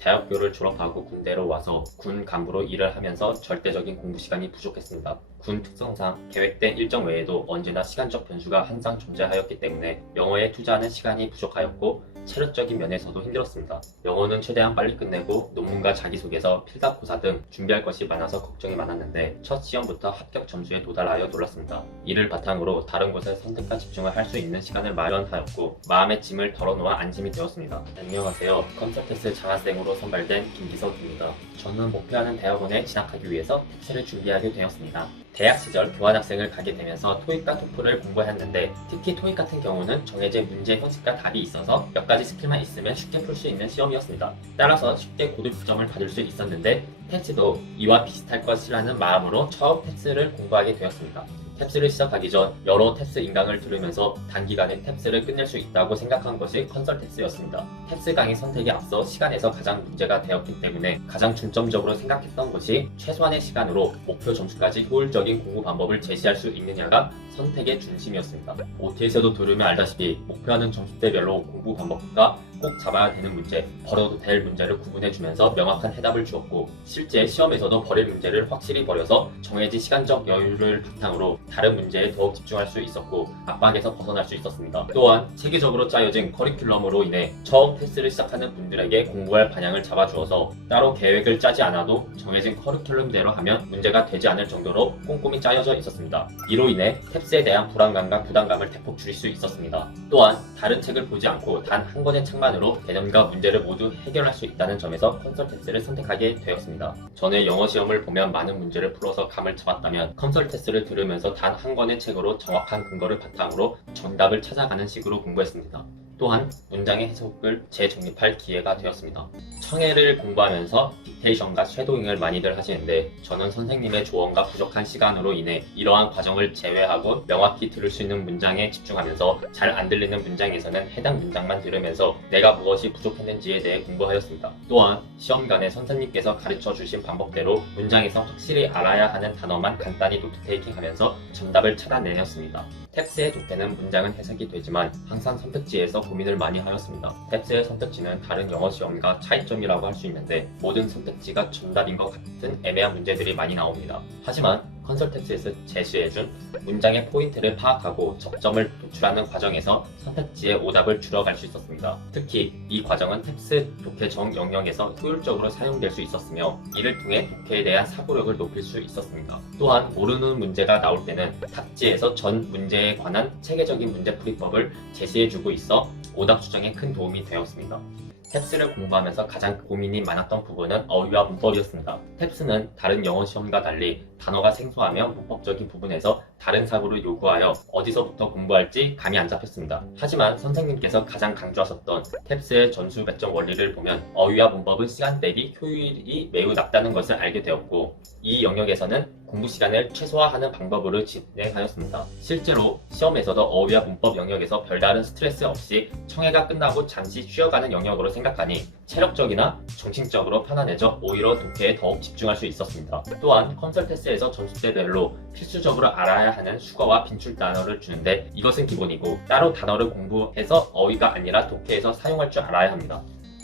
대학교를 졸업하고 군대로 와서 군 간부로 일을 하면서 절대적인 공부 시간이 부족했습니다. 군 특성상 계획된 일정 외에도 언제나 시간적 변수가 항상 존재하였기 때문에 영어에 투자하는 시간이 부족하였고 체력적인 면에서도 힘들었습니다. 영어는 최대한 빨리 끝내고 논문과 자기소개서, 필답고사 등 준비할 것이 많아서 걱정이 많았는데 첫 시험부터 합격 점수에 도달하여 놀랐습니다. 이를 바탕으로 다른 곳에 선택과 집중을 할 수 있는 시간을 마련하였고 마음의 짐을 덜어놓아 안심이 되었습니다. 안녕하세요. 컨설턴트 장학생으로 선발된 김기석입니다. 저는 목표하는 대학원에 진학하기 위해서 텍스를 준비하게 되었습니다. 대학 시절 교환학생을 가게 되면서 토익과 토플을 공부했는데 특히 토익 같은 경우는 정해진 문제 형식과 답이 있어서 몇 가지 스킬만 있으면 쉽게 풀 수 있는 시험이었습니다. 따라서 쉽게 고득 점을 받을 수 있었는데 텍스도 이와 비슷할 것이라는 마음으로 처음 텍스를 공부하게 되었습니다. 탭스를 시작하기 전 여러 탭스 인강을 들으면서 단기간에 탭스를 끝낼 수 있다고 생각한 것이 컨설텍스였습니다. 탭스 강의 선택에 앞서 시간에서 가장 문제가 되었기 때문에 가장 중점적으로 생각했던 것이 최소한의 시간으로 목표 점수까지 효율적인 공부 방법을 제시할 수 있느냐가 선택의 중심이었습니다. OT에서도 들으면 알다시피 목표하는 점수대별로 공부 방법과 꼭 잡아야 되는 문제, 버려도 될 문제를 구분해주면서 명확한 해답을 주었고 실제 시험에서도 버릴 문제를 확실히 버려서 정해진 시간적 여유를 바탕으로 다른 문제에 더욱 집중할 수 있었고 압박에서 벗어날 수 있었습니다. 또한 체계적으로 짜여진 커리큘럼으로 인해 처음 테스트를 시작하는 분들에게 공부할 방향을 잡아주어서 따로 계획을 짜지 않아도 정해진 커리큘럼대로 하면 문제가 되지 않을 정도로 꼼꼼히 짜여져 있었습니다. 이로 인해 탭스에 대한 불안감과 부담감을 대폭 줄일 수 있었습니다. 또한 다른 책을 보지 않고 단 한 권의 책만으로 개념과 문제를 모두 해결할 수 있다는 점에서 컨설텍스를 선택하게 되었습니다. 전에 영어 시험을 보면 많은 문제를 풀어서 감을 잡았다면 컨설텍스를 들으면서 단 한 권의 책으로 정확한 근거를 바탕으로 정답을 찾아가는 식으로 공부했습니다. 또한 문장의 해석을 재정립할 기회가 되었습니다. 청해를 공부하면서 딕테이션과 쉐도잉을 많이들 하시는데 저는 선생님의 조언과 부족한 시간으로 인해 이러한 과정을 제외하고 명확히 들을 수 있는 문장에 집중하면서 잘 안 들리는 문장에서는 해당 문장만 들으면서 내가 무엇이 부족했는지에 대해 공부하였습니다. 또한 시험관에 선생님께서 가르쳐 주신 방법대로 문장에서 확실히 알아야 하는 단어만 간단히 노트테이킹하면서 정답을 찾아내었습니다. 텍스의 좋게는 문장은 해석이 되지만 항상 선택지에서 고민을 많이 하였습니다. 텍스의 선택지는 다른 영어 시험과 차이점이라고 할 수 있는데 모든 선택지가 정답인 것 같은 애매한 문제들이 많이 나옵니다. 하지만 컨설텍스에서 제시해준 문장의 포인트를 파악하고 접점을 도출하는 과정에서 선택지의 오답을 줄여갈 수 있었습니다. 특히 이 과정은 텍스 독해 정 영역에서 효율적으로 사용될 수 있었으며 이를 통해 독해에 대한 사고력을 높일 수 있었습니다. 또한 모르는 문제가 나올 때는 답지에서 전 문제에 관한 체계적인 문제풀이법을 제시해주고 있어 오답 수정에 큰 도움이 되었습니다. 탭스를 공부하면서 가장 고민이 많았던 부분은 어휘와 문법이었습니다. 탭스는 다른 영어 시험과 달리 단어가 생소하며 문법적인 부분에서 다른 사고를 요구하여 어디서부터 공부할지 감이 안 잡혔습니다. 하지만 선생님께서 가장 강조하셨던 탭스의 전수 배점 원리를 보면 어휘와 문법은 시간 대비 효율이 매우 낮다는 것을 알게 되었고 이 영역에서는 공부 시간을 최소화하는 방법으로 진행하였습니다. 실제로 시험에서도 어휘와 문법 영역에서 별다른 스트레스 없이 청해가 끝나고 잠시 쉬어가는 영역으로 생각하니 체력적이나 정신적으로 편안해져 오히려 독해에 더욱 집중할 수 있었습니다. 또한 컨설테스에서 점수대별로 필수적으로 알아야 하는 수거와 빈출 단어를 주는데 이것은 기본이고 따로 단어를 공부해서 어휘가 아니라 독해에서 사용할 줄 알아야 합니다.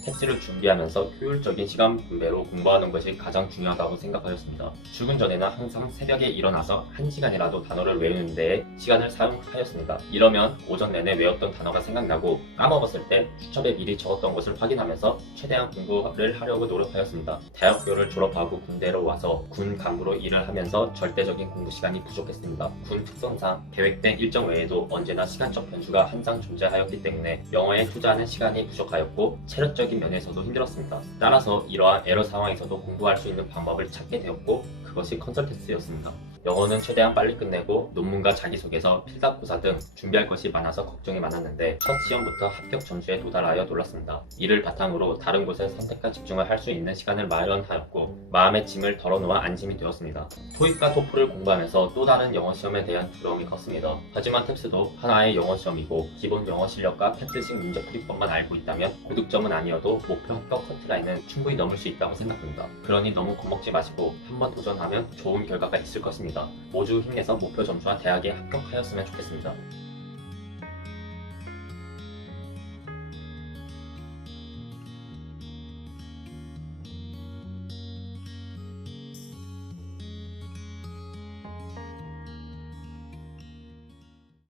텍스를 준비하면서 효율적인 시간 분배로 공부하는 것이 가장 중요하다고 생각하였습니다. 출근 전에는 항상 새벽에 일어나서 1시간이라도 단어를 외우는 데에 시간을 사용하였습니다. 이러면 오전 내내 외웠던 단어가 생각나고 까먹었을 때 수첩에 미리 적었던 것을 확인하면서 최대한 공부를 하려고 노력하였습니다. 대학교를 졸업하고 군대로 와서 군 간부로 일을 하면서 절대적인 공부 시간이 부족했습니다. 군 특성상 계획된 일정 외에도 언제나 시간적 변수가 항상 존재하였기 때문에 영어에 투자하는 시간이 부족하였고 체력적인 면에서도 힘들었습니다. 따라서 이러한 에러 상황에서도 공부할 수 있는 방법을 찾게 되었고 그것이 컨설텍스였습니다. 영어는 최대한 빨리 끝내고 논문과 자기소개서, 필답고사 등 준비할 것이 많아서 걱정이 많았는데 첫 시험부터 합격 점수에 도달하여 놀랐습니다. 이를 바탕으로 다른 곳에 선택과 집중을 할 수 있는 시간을 마련하였고 마음의 짐을 덜어놓아 안심이 되었습니다. 토익과 토플을 공부하면서 또 다른 영어 시험에 대한 두려움이 컸습니다. 하지만 탭스도 하나의 영어 시험이고 기본 영어 실력과 팩트식 문제풀이법만 알고 있다면 고득점은 아니어도 목표 합격 커트라인은 충분히 넘을 수 있다고 생각합니다. 그러니 너무 겁먹지 마시고 한번 도전하면 좋은 결과가 있을 것입니다. 모두 힘내서 목표 점수와 대학에 합격하였으면 좋겠습니다.